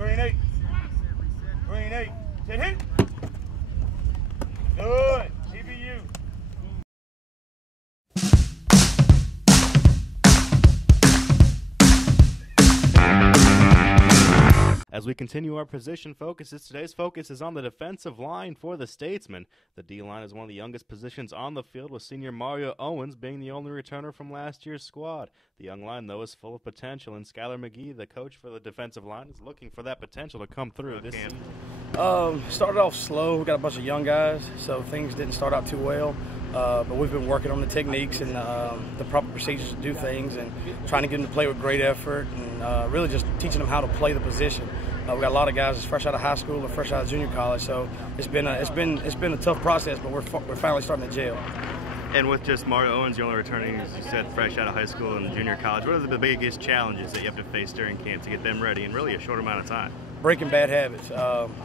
Green 8. Green 8. Set hit. Good. TBU. As we continue our position focuses, today's focus is on the defensive line for the Statesmen. The D-line is one of the youngest positions on the field, with senior Mario Owens being the only returner from last year's squad. The young line, though, is full of potential, and Skylar McGee, the coach for the defensive line, is looking for that potential to come through this season. Started off slow. We got a bunch of young guys, so things didn't start out too well. But we've been working on the techniques and the proper procedures to do things, and trying to get them to play with great effort, and really just teaching them how to play the position. We got a lot of guys that's fresh out of high school or fresh out of junior college, so it's been a tough process, but we're finally starting to gel. And with just Mario Owens, the only returning, as you said, fresh out of high school and junior college, what are the biggest challenges that you have to face during camp to get them ready in really a short amount of time? Breaking bad habits.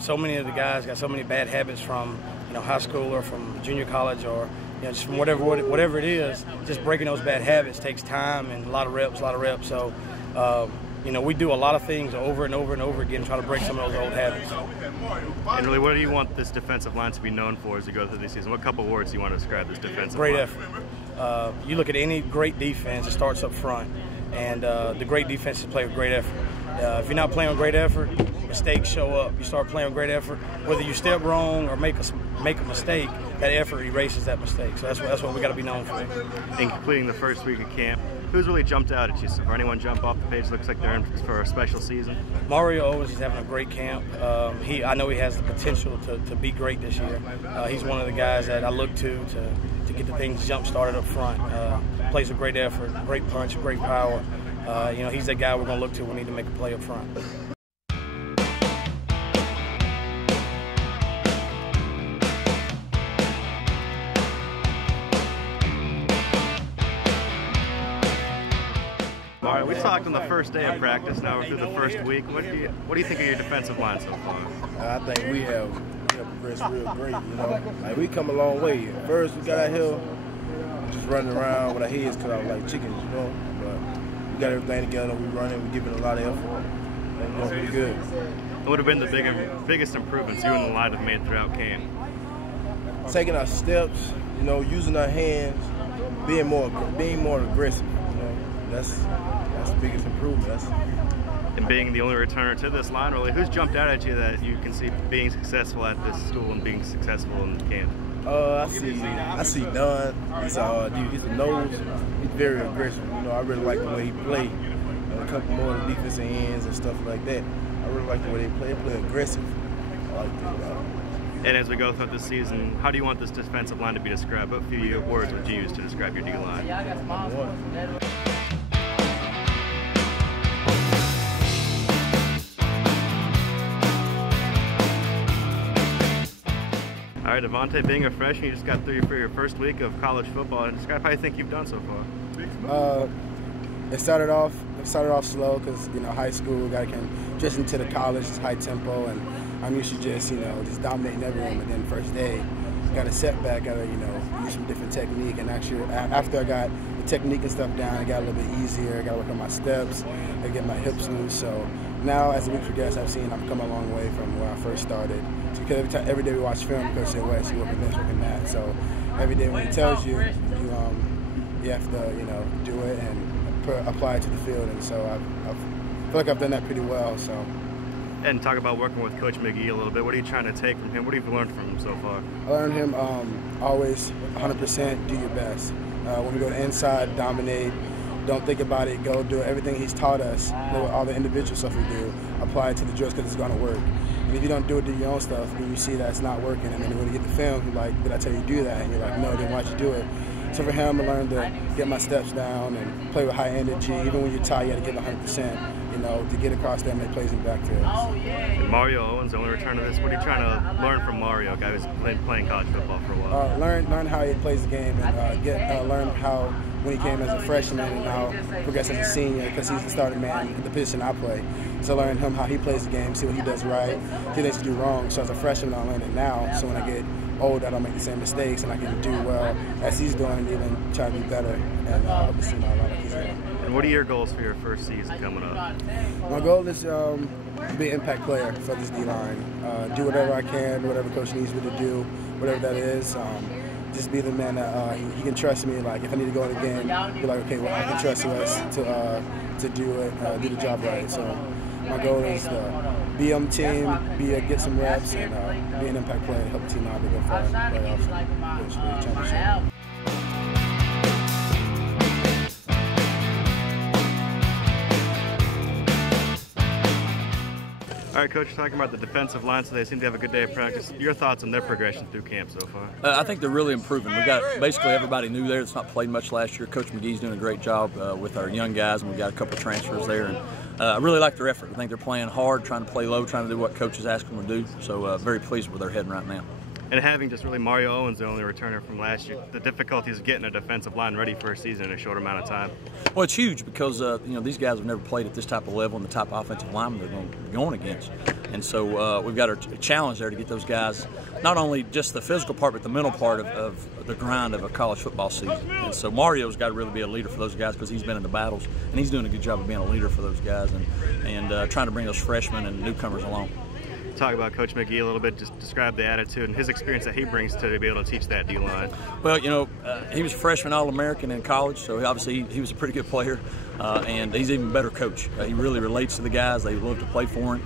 So many of the guys got so many bad habits from high school or from junior college, or just from whatever it is. Just breaking those bad habits takes time and a lot of reps. So we do a lot of things over and over and over again, try to break some of those old habits. And really, what do you want this defensive line to be known for as we go through this season? What couple words do you want to describe this defensive line? Great effort. You look at any great defense, it starts up front, and the great defenses play with great effort. If you're not playing with great effort, mistakes show up. You start playing with great effort, whether you step wrong or make a mistake, that effort erases that mistake. So that's what we got to be known for. In completing the first week of camp, who's really jumped out at you? So for anyone jump off the page, looks like they're in for a special season. Mario Owens is having a great camp. I know he has the potential to be great this year. He's one of the guys that I look to get the things jump started up front. Plays with great effort, great punch, great power. He's that guy we're going to look to when we need to make a play up front. All right, we talked on the first day of practice. Now we're through the first week. What do you think of your defensive line so far? I think we have progressed real great. Like we come a long way. First, we got out here just running around with our heads cut out like chickens, But we got everything together. We running. We giving a lot of effort. And we're pretty good. What have been the biggest improvements you and the line have made throughout camp? Taking our steps, using our hands, being more aggressive. That's the biggest improvement. And being the only returner to this line, really, who's jumped out at you that you can see being successful at this school and being successful in camp? I see Don. He's a nose. He's very aggressive. I really like the way he plays. A couple more of the defensive ends and stuff like that. I really like the way they play. They play aggressive. I like that. And as we go through this season, how do you want this defensive line to be described? What few words would you use to describe your D-line? All right, Devontae, being a freshman, you just got through for your first week of college football, and describe how you think you've done so far. It started off slow because high school, got to just into the college, it's high tempo, and I'm used to just dominating everyone. But then first day, got a setback, got to use some different technique, and actually after I got the technique and stuff down, it got a little bit easier. I got to work on my steps, I get my hips loose. So now as the week progresses, I've seen I've come a long way from where I first started. Because every day we watch film, Coach said, Wes, you working this, working that. So every day when he tells you, you have to do it and apply it to the field. And so I feel like I've done that pretty well. So. And talk about working with Coach McGee a little bit. What are you trying to take from him? What have you learned from him so far? I learned him always 100% do your best. When we go to inside, dominate. Don't think about it. Go do everything he's taught us. All the individual stuff we do, apply it to the drills because it's going to work. And if you don't do your own stuff, then you see that it's not working. And then when you get the film, you're like, did I tell you to do that? And you're like, no, then why'd you do it? So for him, I learned to get my steps down and play with high energy. Even when you're tired, you got to give 100%, to get across there and make plays in the backfield. And Mario Owens, the only return to this. What are you trying to learn from Mario, a guy who's playing college football for a while? Learn how he plays the game and learn how when he came as a freshman and how he progressed as a senior, because he's the starting man in the position I play. So learn him how he plays the game, see what he does right, see things to do wrong. So as a freshman, I learn it now. So when I get older, I don't make the same mistakes, and I can do well as he's doing and even try to be better. And I hope to see a lot like he's doing. And what are your goals for your first season coming up? My goal is be an impact player for this D-line. Do whatever I can, whatever coach needs me to do, whatever that is. Just be the man that he can trust me. Like if I need to go in again, be like, okay, well I can trust Wes to do it, do the job right. So my goal is to be on the team, get some reps, and be an impact player, help the team out to go far in the playoffs, push for the championship. All right, Coach, talking about the defensive line, so they seem to have a good day of practice. Your thoughts on their progression through camp so far? I think they're really improving. We've got basically everybody new there that's not played much last year. Coach McGee's doing a great job with our young guys, and we've got a couple of transfers there. And I really like their effort. I think they're playing hard, trying to play low, trying to do what Coach is asking them to do. So very pleased with where they're heading right now. And having just really Mario Owens, the only returner from last year, the difficulties of getting a defensive line ready for a season in a short amount of time. Well, it's huge because these guys have never played at this type of level and the type of offensive linemen they're going to be going against. And so we've got a challenge there to get those guys, not only just the physical part, but the mental part of the grind of a college football season. And so Mario's got to really be a leader for those guys because he's been in the battles, and he's doing a good job of being a leader for those guys and trying to bring those freshmen and newcomers along. Talk about Coach McGee a little bit, just describe the attitude and his experience that he brings to be able to teach that D-line. Well, he was a freshman All-American in college, so obviously he was a pretty good player, and he's an even better coach. He really relates to the guys. They love to play for him.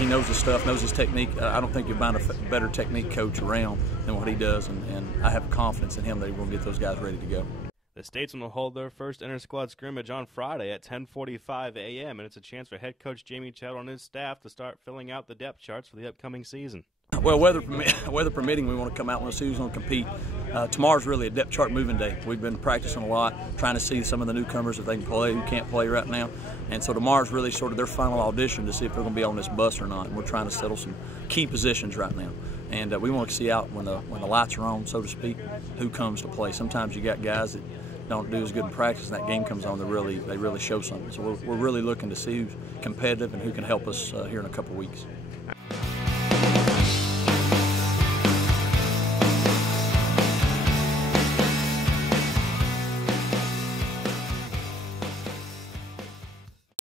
He knows his stuff, knows his technique. I don't think you'll find a better technique coach around than what he does, and I have confidence in him that he will get those guys ready to go. The Statesmen will hold their first inter-squad scrimmage on Friday at 10:45 a.m., and it's a chance for head coach Jamie Chettle and his staff to start filling out the depth charts for the upcoming season. Well, weather permitting, we want to come out and see who's going to compete. Tomorrow's really a depth chart moving day. We've been practicing a lot, trying to see some of the newcomers if they can play, who can't play right now. And so tomorrow's really sort of their final audition to see if they're going to be on this bus or not. And we're trying to settle some key positions right now. And we want to see out when the lights are on, so to speak, who comes to play. Sometimes you got guys that don't do as good in practice, and that game comes on, they really show something. So we're really looking to see who's competitive and who can help us here in a couple weeks.